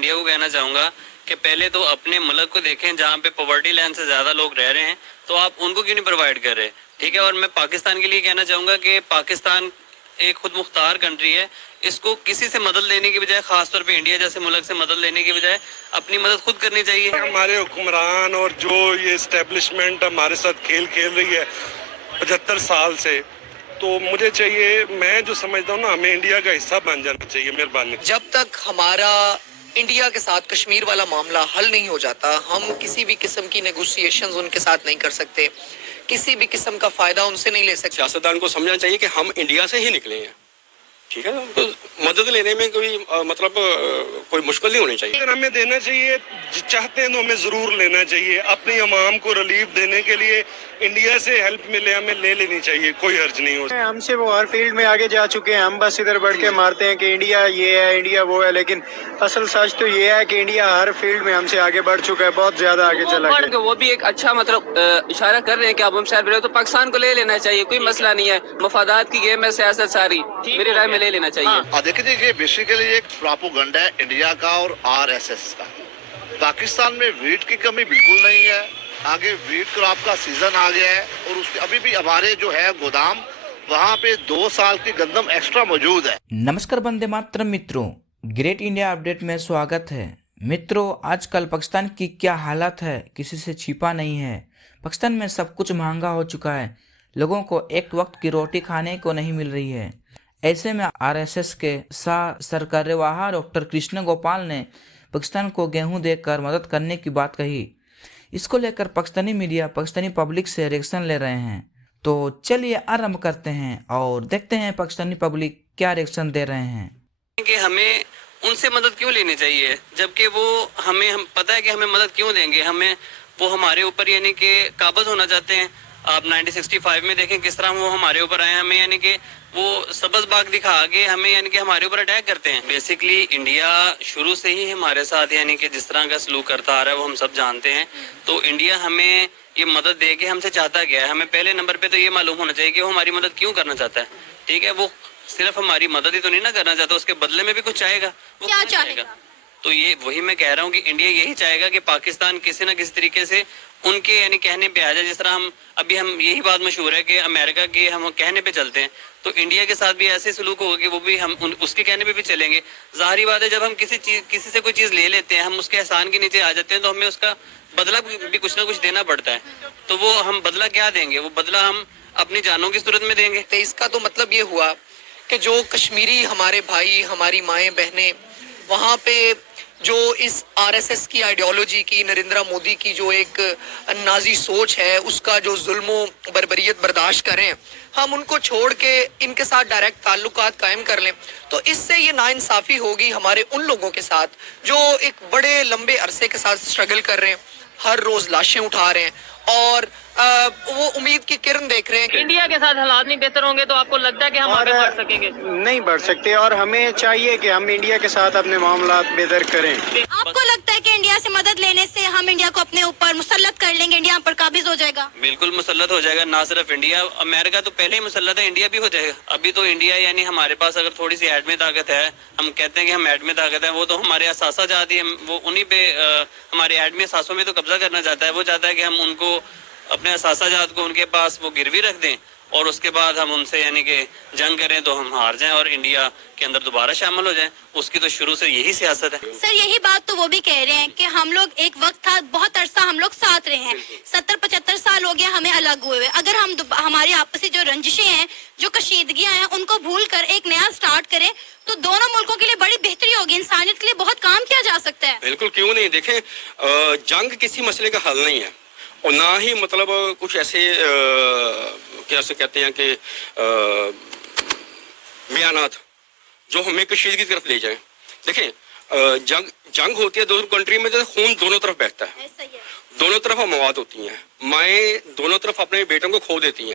India को कहना चाहूँगा कि पहले तो अपने मुल्क को देखें जहाँ पे पॉवर्टी लाइन से ज़्यादा लोग रह रहे हैं, तो आप उनको क्यों नहीं प्रोवाइड कर रहे, ठीक है। और मैं पाकिस्तान के लिए कहना चाहूँगा कि पाकिस्तान एक खुद मुख्तार कंट्री है, इसको किसी से मदद लेने की बजाय, खासतौर पे इंडिया जैसे मुल्क से मदद लेने की बजाय अपनी मदद खुद करनी चाहिए। हमारे हुक्मरान और जो ये एस्टेब्लिशमेंट हमारे साथ खेल खेल रही है 75 साल से, तो मुझे चाहिए, मैं जो समझता हूँ ना, हमें इंडिया का हिस्सा बन जाना चाहिए। मेहरबानी। जब तक हमारा इंडिया के साथ कश्मीर वाला मामला हल नहीं हो जाता, हम किसी भी किस्म की नेगोशिएशंस उनके साथ नहीं कर सकते, किसी भी किस्म का फायदा उनसे नहीं ले सकते। सियासतदान को समझना चाहिए कि हम इंडिया से ही निकले हैं, ठीक है, तो मदद लेने में कोई कोई मुश्किल नहीं होनी चाहिए। अगर हमें देना चाहिए, चाहते हैं तो हमें जरूर लेना चाहिए। अपनी अवाम को रिलीफ देने के लिए इंडिया से हेल्प मिले, हमें ले लेनी चाहिए, कोई हर्ज नहीं हो। हमसे वो हर फील्ड में आगे जा चुके हैं, हम बस इधर बढ़ के मारते हैं कि इंडिया ये है, इंडिया वो है, लेकिन असल सच तो ये है कि इंडिया हर फील्ड में हमसे आगे बढ़ चुका है, बहुत ज्यादा आगे चला गया। वो भी एक अच्छा इशारा कर रहे हैं कि अब हम शायद तो पाकिस्तान को ले लेना चाहिए, कोई मसला नहीं है, मफादात की गेम है सियासत सारी, मेरी राय में ले लेना चाहिए। देखिए ये बेसिकली एक प्रोपेगेंडा है इंडिया का और आरएसएस का। पाकिस्तान में वीट की कमी बिल्कुल नहीं है, आगे वीट क्रॉप का सीजन आ गया है और उसके अभी भी हमारे जो है गोदाम, वहाँ पे 2 साल की गंदम एक्स्ट्रा मौजूद है। नमस्कार वंदे मातरम मित्रों, ग्रेट इंडिया अपडेट में स्वागत है। मित्रों, आजकल पाकिस्तान की क्या हालत है किसी से छिपा नहीं है। पाकिस्तान में सब कुछ महंगा हो चुका है, लोगों को एक वक्त की रोटी खाने को नहीं मिल रही है। ऐसे में आरएसएस के सरकार्यवाह डॉक्टर कृष्ण गोपाल ने पाकिस्तान को गेहूं देकर मदद करने की बात कही। इसको लेकर पाकिस्तानी मीडिया पाकिस्तानी पब्लिक से रिएक्शन ले रहे हैं। तो चलिए आरंभ करते हैं और देखते हैं पाकिस्तानी पब्लिक क्या रिएक्शन दे रहे हैं। कि हमें उनसे मदद क्यों लेनी चाहिए, जबकि वो हम पता है कि हमें मदद क्यों देंगे, हमें वो हमारे ऊपर यानी कि काबज होना चाहते हैं। आप 1965 में देखें किस तरह वो हमारे ऊपर आए, हमें यानी कि वो सबज बाग दिखा के हमें यानी कि हमारे ऊपर अटैक करते हैं। बेसिकली इंडिया शुरू से ही हमारे साथ यानी कि जिस तरह का सलूक करता आ रहा है वो हम सब जानते हैं। तो इंडिया हमें ये मदद दे के हमसे चाहता क्या है, हमें पहले नंबर पे तो ये मालूम होना चाहिए कि वो हमारी मदद क्यों करना चाहता है, ठीक है। वो सिर्फ हमारी मदद ही तो नहीं ना करना चाहता, उसके बदले में भी कुछ चाहेगा। वो क्या चाहेगा? तो ये वही मैं कह रहा हूँ कि इंडिया यही चाहेगा कि पाकिस्तान किसी न किसी तरीके से उनके यानी कहने पे आ जाए। जिस तरह हम यही बात मशहूर है कि अमेरिका के हम कहने पे चलते हैं, तो इंडिया के साथ भी ऐसे सलूक होगा कि वो भी हम उसके कहने पे भी चलेंगे। जाहिर बात है, जब हम किसी से कोई चीज़ ले लेते हैं, हम उसके एहसान के नीचे आ जाते हैं, तो हमें उसका बदला भी कुछ ना कुछ देना पड़ता है। तो वो हम बदला क्या देंगे, वो बदला हम अपनी जानों की सूरत में देंगे। तो इसका तो मतलब ये हुआ कि जो कश्मीरी हमारे भाई, हमारी माएँ बहनें वहाँ पे जो इस आरएसएस की आइडियोलॉजी की, नरेंद्र मोदी की जो एक नाजी सोच है, उसका जो जुल्म बर्बरियत बर्दाश्त करें, हम उनको छोड़ के इनके साथ डायरेक्ट ताल्लुकात कायम कर लें, तो इससे ये नाइंसाफ़ी होगी हमारे उन लोगों के साथ जो एक बड़े लंबे अरसे के साथ स्ट्रगल कर रहे हैं, हर रोज़ लाशें उठा रहे हैं और वो उम्मीद की किरण देख रहे हैं। इंडिया के साथ हालात नहीं बेहतर होंगे तो आपको लगता है कि हम आगे बढ़ सकेंगे? नहीं बढ़ सकते, और हमें चाहिए कि हम इंडिया के साथ अपने मामला बेहतर करें। आपको लगता है कि इंडिया से मदद लेने से हम इंडिया को अपने ऊपर मुसल्लत कर लेंगे, इंडिया पर काबिज हो जाएगा? बिल्कुल मुसल्लत हो जाएगा। ना सिर्फ इंडिया, अमेरिका तो पहले ही मुसल्लत है, इंडिया भी हो जाएगा। अभी तो इंडिया यानी हमारे पास अगर थोड़ी सी एटमी ताकत है, हम कहते हैं कि हम एटमी ताकत है, वो तो हमारे असासा चाहती है, वो उन्हीं पे हमारे एटमी असासों में तो कब्जा करना चाहता है। वो चाहता है कि हम उनको अपने असासा जात को उनके पास वो गिरवी रख दें और उसके बाद हम उनसे यानी कि जंग करें तो हम हार जाएं और इंडिया के अंदर दोबारा शामिल हो जाएं। उसकी तो शुरू से यही सियासत है। सर, यही बात तो वो भी कह रहे हैं कि हम लोग एक वक्त था, बहुत अरसा हम लोग साथ रहे हैं, 70-75 साल हो गया हमें अलग हुए हुए। अगर हम हमारी आपसी जो रंजिशें हैं, जो कशीदगियां हैं, उनको भूल कर एक नया स्टार्ट करें तो दोनों मुल्कों के लिए बड़ी बेहतरी होगी, इंसानियत के लिए बहुत काम किया जा सकता है। बिल्कुल, क्यों नहीं। देखें, जंग किसी मसले का हल नहीं है और ना ही कुछ ऐसे कैसे कहते हैं कि बयानात जो हमें कशीदगी की तरफ ले जाएं। देखें, जंग होती है दोनों कंट्री में, जैसे खून दोनों तरफ बहता है, दोनों तरफ मवाद होती हैं, माएँ दोनों तरफ अपने बेटों को खो देती हैं।